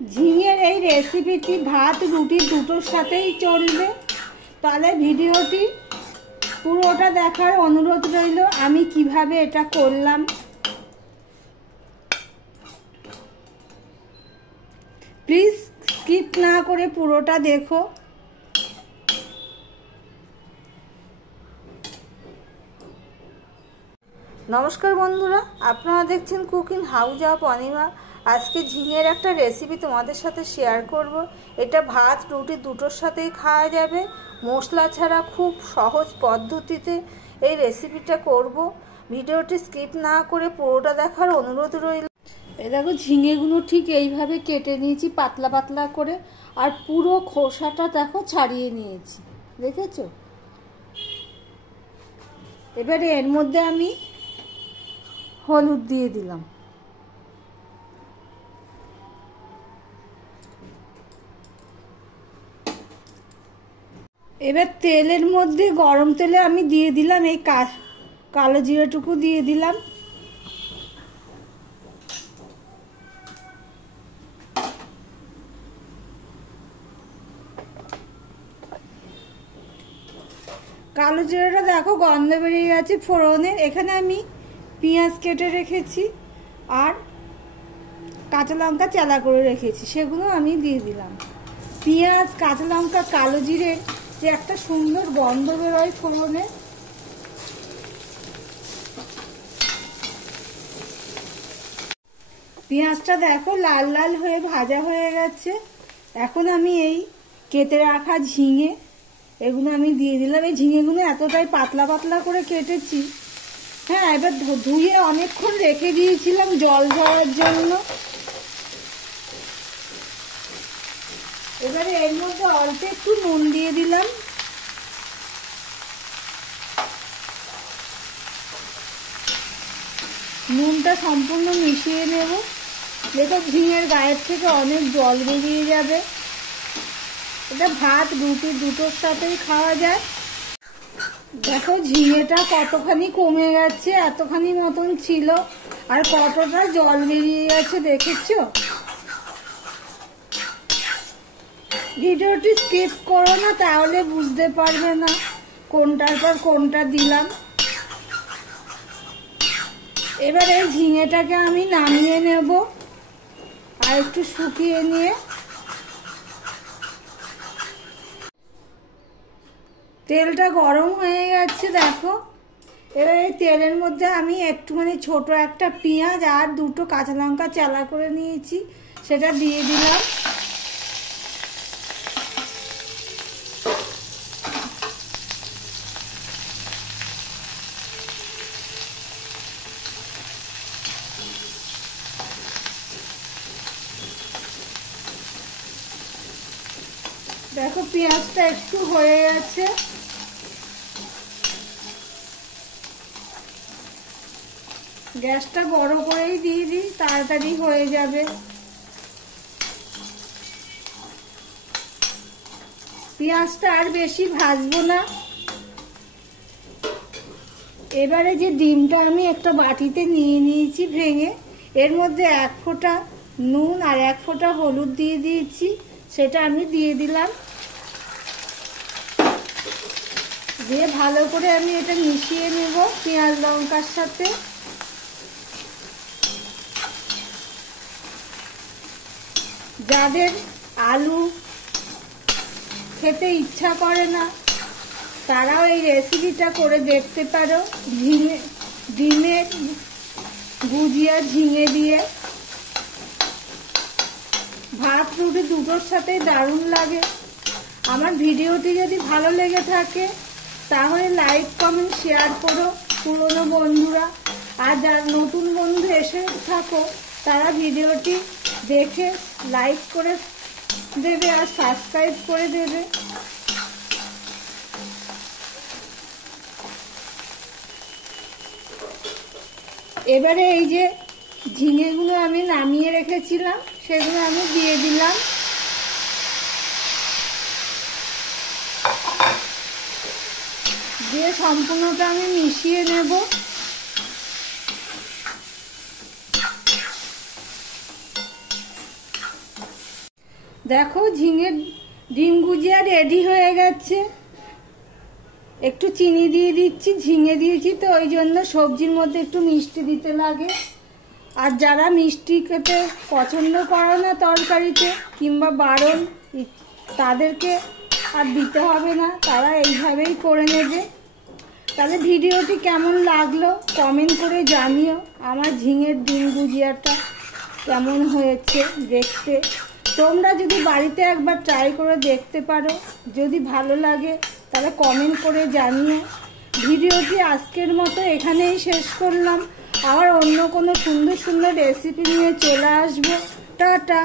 ঝিঙের এই রেসিপিটি ভাত রুটি দুটোর সাথেই চলবে। তাহলে ভিডিওটি পুরোটা দেখার অনুরোধ রইল আমি কিভাবে এটা করলাম। প্লিজ স্কিপ না করে পুরোটা দেখো। নমস্কার বন্ধুরা, আপনারা দেখছেন কুকিং হাউস অফ অনিমা। আজকে ঝিঙের একটা রেসিপি তোমাদের সাথে শেয়ার করব। এটা ভাত রুটি দুটোর সাথেই খাওয়া যাবে, মশলা ছাড়া খুব সহজ পদ্ধতিতে এই রেসিপিটা করব। ভিডিওটি স্কিপ না করে পুরোটা দেখার অনুরোধ রইল। এই দেখো ঝিঙেগুলো ঠিক এইভাবে কেটে নিয়েছি পাতলা পাতলা করে, আর পুরো খোসাটা দেখো ছাড়িয়ে নিয়েছি, দেখেছো? এবারে এর মধ্যে আমি হলুদ দিয়ে দিলাম। এবার তেলের মধ্যে গরম তেলে আমি দিয়ে দিলাম এই কালো জিরাটুকু দিয়ে দিলাম। কালো জিরাটা দেখো গন্ধ বেরিয়ে গেছে ফোড়নের। এখানে আমি পেঁয়াজ কেটে রেখেছি আর কাঁচা লঙ্কা চেলা করে রেখেছি, সেগুলো আমি দিয়ে দিলাম। পেঁয়াজ কাঁচা লঙ্কা কালো জিরে যে একটা সুন্দর গন্ধ বেরোয় ফোড়নে। পেঁয়াজটা দেখো লাল লাল হয়ে ভাজা হয়ে গেছে। এখন আমি এই কেটে রাখা ঝিঙে এগুলো আমি দিয়ে দিলাম। এই ঝিঙেগুলো এতটাই পাতলা পাতলা করে কেটেছি। হ্যাঁ, এবার ধুয়ে অনেকক্ষণ রেখে দিয়েছিলাম জল ঝরার জন্য। এবারে এর মধ্যে অল্প একটু নুন দিয়ে দিলাম। নুনটা সম্পূর্ণ মিশিয়ে নেব। দেখো ঝিঙের গায়ের থেকে অনেক জল বেরিয়ে যাবে। এটা ভাত রুটি দুটোর সাথেই খাওয়া যায়। দেখো ঝিঙেটা কতখানি কমে গেছে, এতখানি মতন ছিল আর কতটা জল বেরিয়ে গেছে দেখেছো? ভিডিওটি স্কিপ করো না, তাহলে বুঝতে পারবে না কোনটার পর কোনটা দিলাম। এবার এই ঝিঙেটাকে আমি নামিয়ে নেব আর একটু শুকিয়ে নিয়ে। তেলটা গরম হয়ে গেছে দেখো। এবার এই তেলের মধ্যে আমি একটুখানি ছোট একটা পেঁয়াজ আর দুটো কাঁচা লঙ্কা চেলা করে নিয়েছি, সেটা দিয়ে দিলাম। দেখো পেঁয়াজটা একটু হয়ে গেছে। গ্যাসটা বড় করেই দিয়ে দিই, তাড়াতাড়ি হয়ে যাবে। পেঁয়াজটা আর বেশি ভাজবো না। এবারে যে ডিমটা আমি একটা বাটিতে নিয়ে নিয়েছি ভেঙে, এর মধ্যে 1 ফোঁটা নুন আর 1 ফোঁটা হলুদ দিয়ে দিয়েছি, সেটা আমি দিয়ে দিলাম। দিয়ে ভালো করে আমি এটা মিশিয়ে নেব পেঁয়াজ লঙ্কার সাথে। যাদের আলু খেতে ইচ্ছা করে না তারাও এই রেসিপিটা করে দেখতে পারো। ডিমের ভুজিয়া ঝিঙে দিয়ে ভাত রুটি দুটোর সাথেই দারুণ লাগে। আমার ভিডিওটি যদি ভালো লেগে থাকে তাহলে লাইক কমেন্ট শেয়ার করো পুরনো বন্ধুরা। আর যারা নতুন বন্ধু এসে থাকো তারা ভিডিওটি দেখে লাইক করে দেবে আর সাবস্ক্রাইব করে দেবে। এবারে এই যে ঝিঙেগুলো আমি নামিয়ে রেখেছিলাম সেগুলো আমি দিয়ে দিলাম। দিয়ে সম্পূর্ণটা আমি মিশিয়ে নেব। দেখো ঝিঙের ডিম গুজিয়া রেডি হয়ে গেছে। একটু চিনি দিয়ে দিচ্ছি, ঝিঙে দিয়েছি তো ওই জন্য সবজির মধ্যে একটু মিষ্টি দিতে লাগে। আর যারা মিষ্টি খেতে পছন্দ করে না তরকারিতে কিংবা বারণ, তাদেরকে আর দিতে হবে না, তারা এইভাবেই করে নেবে। তাহলে ভিডিওটি কেমন লাগলো কমেন্ট করে জানিও। আমার ঝিঙের ডিম গুজিয়াটা কেমন হয়েছে দেখতে। তোমরা যদি বাড়িতে একবার ট্রাই করে দেখতে পারো, যদি ভালো লাগে তাহলে কমেন্ট করে জানিও। ভিডিওটি আজকের মতো এখানেই শেষ করলাম। আবার অন্য কোনো সুন্দর সুন্দর রেসিপি নিয়ে চলে আসবো। টাটা।